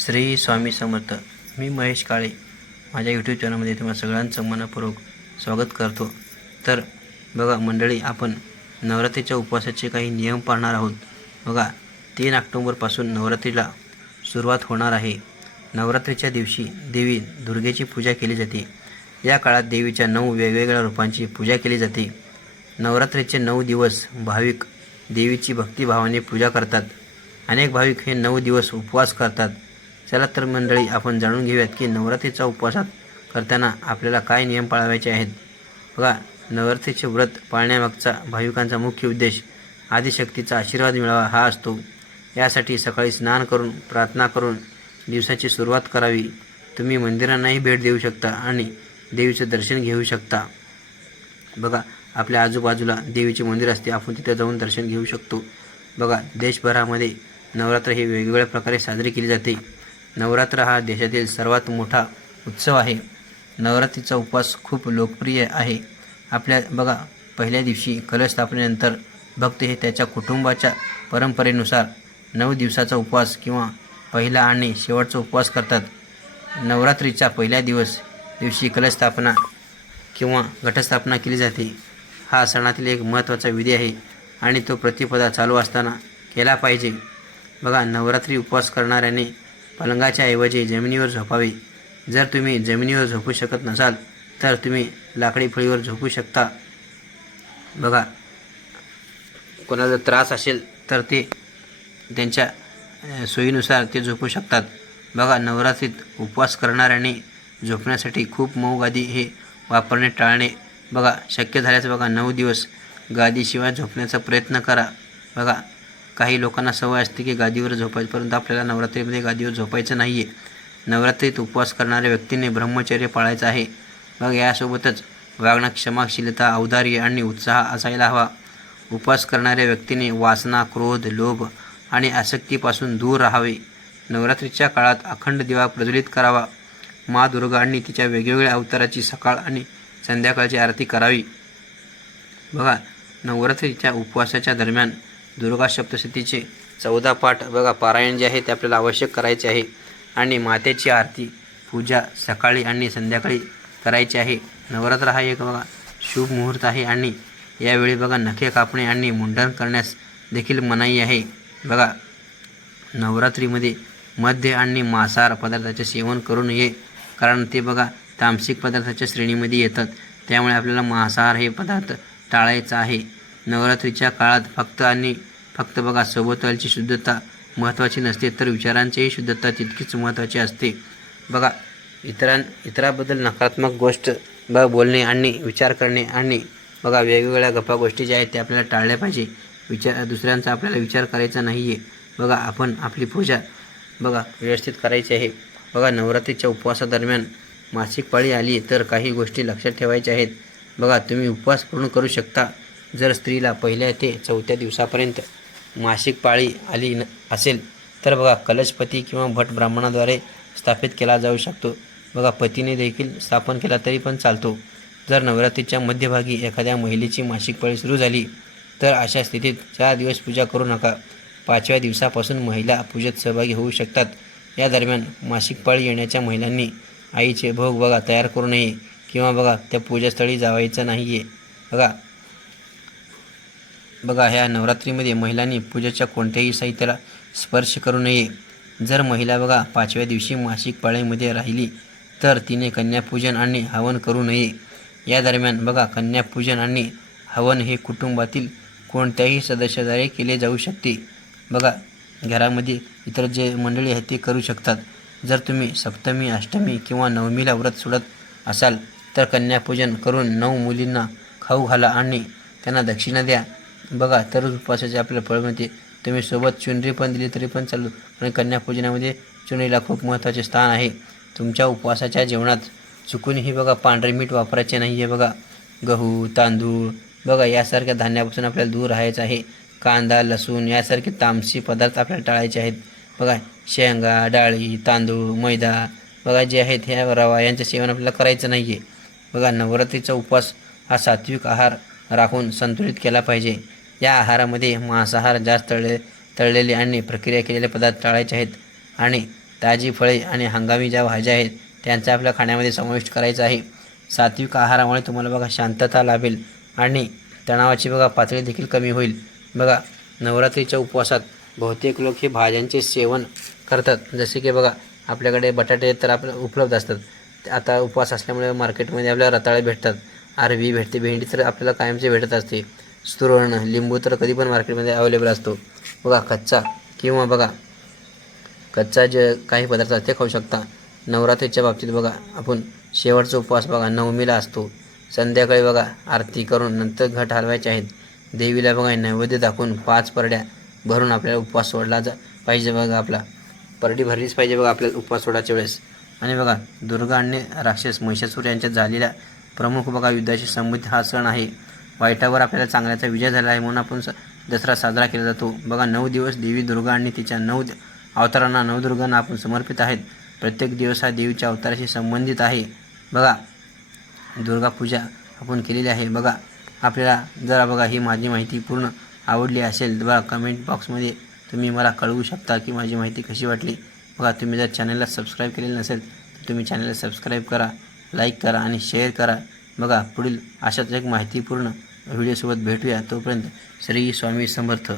श्री स्वामी समर्थ. मी महेश काळे माझ्या यूट्यूब चॅनलमध्ये तुम्हा सगळ्यांचं मनपूर्वक स्वागत करतो. तर बघा मंडळी, आपण नवरात्रीच्या उपवासाचे काही नियम पाळणार आहोत. बघा, 3 ऑक्टोबरपासून नवरात्रीला सुरुवात होणार आहे. नवरात्रीच्या दिवशी देवी दुर्गेची पूजा केली जाते. या काळात देवीच्या 9 वेगवेगळ्या रूपांची पूजा केली जाते. नवरात्रीचे 9 दिवस भाविक देवीची भक्तिभावाने पूजा करतात. अनेक भाविक हे 9 दिवस उपवास करतात. चला तर मंडळी, आपण जाणून घेऊयात की नवरात्रीचा उपवासात करताना आपल्याला काय नियम पाळायचे आहेत. बघा, नवरात्रीचे व्रत पाळण्यामागचा भाविकांचा मुख्य उद्देश आदिशक्तीचा आशीर्वाद मिळावा हा असतो. यासाठी सकाळी स्नान करून प्रार्थना करून दिवसाची सुरुवात करावी. तुम्ही मंदिरांनाही भेट देऊ शकता आणि देवीचे दर्शन घेऊ शकता. बघा, आपल्या आजूबाजूला देवीचे मंदिर असते, आपण तिथे जाऊन दर्शन घेऊ शकतो. बघा, देशभरामध्ये नवरात्र ही वेगवेगळ्या प्रकारे साजरी केली जाते. नवरात्र हा देशातील सर्वात मोठा उत्सव आहे. नवरात्रीचा उपवास खूप लोकप्रिय आहे. आपल्या बघा, पहिल्या दिवशी कलश स्थापनेनंतर भक्त हे त्याच्या कुटुंबाच्या परंपरेनुसार 9 दिवसाचा उपवास किंवा पहिला आणि शेवटचा उपवास करतात. नवरात्रीच्या पहिल्या दिवशी कलश स्थापना किंवा घटस्थापना केली जाते. हा सणातील एक महत्त्वाचा विधी आहे आणि तो प्रतिपदा चालू असताना केला पाहिजे. बघा, नवरात्री उपवास करणाऱ्याने पलंगाच्या ऐवजी जमिनीवर झोपावे. जर तुम्ही जमिनीवर झोपू शकत नसाल तर तुम्ही लाकडी फळीवर झोपू शकता. बघा, कोणाला त्रास असेल तर ते त्यांच्या सोयीनुसार ते झोपू शकतात. बघा, नवरात्रीत उपवास करणाऱ्याने झोपण्यासाठी खूप मऊ गादी हे वापरणे टाळणे. बघा, शक्य झाल्यास 9 दिवस गादीशिवाय झोपण्याचा प्रयत्न करा. बघा, काही लोकांना सवय असते की गादीवर झोपायचं, परंतु आपल्याला नवरात्रीमध्ये गादीवर झोपायचं नाही आहे. नवरात्रीत उपवास करणाऱ्या व्यक्तीने ब्रह्मचर्य पाळायचं आहे. बघा, यासोबतच वागण्यात क्षमाशीलता, औदार्य आणि उत्साह असायला हवा. उपवास करणाऱ्या व्यक्तीने वासना, क्रोध, लोभ आणि आसक्तीपासून दूर राहावे. नवरात्रीच्या काळात अखंड दिवा प्रज्वलित करावा. माँ दुर्गा आणि तिच्या वेगवेगळ्या अवताराची सकाळ आणि संध्याकाळची आरती करावी. बघा, नवरात्रीच्या उपवासाच्या दरम्यान दुर्गा सप्तशतीचे 14 पाठ पारायण जे आहे ते आपल्याला आवश्यक करायचे आहे आणि मातेची आरती पूजा सकाळी आणि संध्याकाळी करायची आहे. नवरात्र हा एक शुभ मुहूर्त आहे आणि यावेळी नखे कापणे आणि मुंडन करण्यास देखील मनाई आहे. बघा, नवरात्रीमध्ये मद्य आणि मांसाहार पदार्थाचे सेवन करू नये, कारण ते तामसिक पदार्थाच्या श्रेणीमध्ये येतात. त्यामुळे आपल्याला मांसाहार हे पदार्थ टाळायचा आहे. नवरात्रीच्या काळात फक्त सभोवतालची शुद्धता महत्त्वाची नसते, तर विचारांचीही शुद्धता तितकीच महत्त्वाची असते. बघा, इतराबद्दल नकारात्मक गोष्ट बोलणे आणि विचार करणे आणि वेगवेगळ्या गप्पा गोष्टी ज्या आहेत त्या आपल्याला टाळल्या पाहिजे. दुसऱ्यांचा आपल्याला विचार करायचा नाही आहे. बघा, आपण आपली पूजा व्यवस्थित करायची आहे. बघा, नवरात्रीच्या उपवासादरम्यान मासिक पाळी आली तर काही गोष्टी लक्षात ठेवायच्या आहेत. बघा, तुम्ही उपवास पूर्ण करू शकता. जर स्त्रीला पहिल्या ते 4थ्या दिवसापर्यंत मासिक पाळी आली असेल तर कलशपती किंवा भट ब्राह्मणाद्वारे स्थापित केला जाऊ शकतो. पतीने देखील स्थापन केला तरी पण चालतो. जर नवरात्रीच्या मध्यभागी एखाद्या महिलेची मासिक पाळी सुरू झाली तर अशा स्थितीत 4 दिवस पूजा करू नका. 5व्या दिवसापासून महिला पूजेत सहभागी होऊ शकतात. या दरम्यान मासिक पाळी येण्याच्या महिलांनी आईचे भोग तयार करू नये किंवा त्या पूजास्थळी जावायचं नाही आहे. ह्या नवरात्रीमध्ये महिलांनी पूजेच्या कोणत्याही साहित्याला स्पर्श करू नये. जर महिला 5व्या दिवशी मासिक पाळीमध्ये राहिली तर तिने कन्यापूजन आणि हवन करू नये. या दरम्यान कन्यापूजन आणि हवन हे कुटुंबातील कोणत्याही सदस्याद्वारे केले जाऊ शकते. घरामध्ये इतर जे मंडळी आहेत ते करू शकतात. जर तुम्ही सप्तमी, अष्टमी किंवा नवमीला व्रत सोडत असाल तर कन्यापूजन करून 9 मुलींना खाऊ घाला आणि त्यांना दक्षिणा द्या. तरच उपवासाचे आपल्याला फळ मिळते. तुम्ही सोबत चुनरी पण दिली तरी पण चालू, आणि कन्यापूजनामध्ये चुनरीला खूप महत्त्वाचे स्थान आहे. तुमच्या उपवासाच्या जेवणात चुकूनही पांढरे मीठ वापरायचे नाही आहे. गहू, तांदूळ यासारख्या धान्यापासून आपल्याला दूर राहायचं आहे. कांदा, लसूण यासारखे तामसी पदार्थ आपल्याला टाळायचे आहेत. शेंगा, डाळी, तांदूळ, मैदा जे आहेत ह्या रवा यांचे सेवन आपल्याला करायचं नाही आहे. नवरात्रीचा उपवास हा सात्विक आहार राखून संतुलित केला पाहिजे. या आहारामध्ये मांसाहार, जास्त तळलेले आणि प्रक्रिया केलेले पदार्थ टाळायचे आहेत आणि ताजी फळे आणि हंगामी ज्या भाज्या आहेत त्यांचा आपल्या खाण्यामध्ये समावेश करायचा आहे. सात्विक आहारामुळे तुम्हाला बघा शांतता लाभेल आणि तणावाची बघा पातळी देखील कमी होईल. बघा नवरात्रीच्या उपवासात बहुतेक लोक हे भाज्यांचे सेवन करतात. जसे की बघा आपल्याकडे बटाटे तर आपल्या उपलब्ध असतात. आता उपवास असल्यामुळे मार्केटमध्ये आपल्याला रताळे भेटतात, अरवी भेटते, भेंडी तर आपल्याला कायमचे भेटत असते, सुरण, लिंबू तर कधी पण मार्केटमध्ये अवेलेबल असतो. बघा कच्चा किंवा बघा कच्चा जे काही पदार्थ ते खाऊ शकता. नवरात्रीच्या बाबतीत बघा आपण शेवटचा उपवास बघा नवमीला असतो. संध्याकाळी बघा आरती करून नंतर घट हलवायचे आहेत. देवीला बघा नैवेद्य दाखवून 5 परड्या भरून आपल्याला उपवास सोडला पाहिजे. बघा आपला परडी भरलीच पाहिजे बघा आपल्याला उपवास सोडायच्या वेळेस. आणि बघा दुर्गा आणि राक्षस महिषासूर यांच्यात झालेल्या प्रमुख बघा युद्धाशी संबंधित हा सण आहे. वाईटावर आपल्याला चांगल्याचा विजय झाला आहे म्हणून आपण दसरा साजरा केला जातो. बघा 9 दिवस देवी दुर्गा आणि तिच्या 9 अवतारांना नवदुर्गांना आपण समर्पित आहेत. प्रत्येक दिवस हा देवीच्या अवताराशी संबंधित आहे. बघा दुर्गा पूजा आपण केलेली आहे. बघा आपल्याला जर बघा ही माझी माहिती पूर्ण आवडली असेल तर बघा कमेंट बॉक्समध्ये तुम्ही मला कळवू शकता की माझी माहिती कशी वाटली. बघा तुम्ही जर चॅनलला सबस्क्राईब केलेलं नसेल तर तुम्ही चॅनलला सबस्क्राईब करा, लाईक करा आणि शेअर करा. बघा पुढील अशाच एक माहितीपूर्ण व्हिडिओसोबत भेटूया. तोपर्यंत श्री स्वामी समर्थ.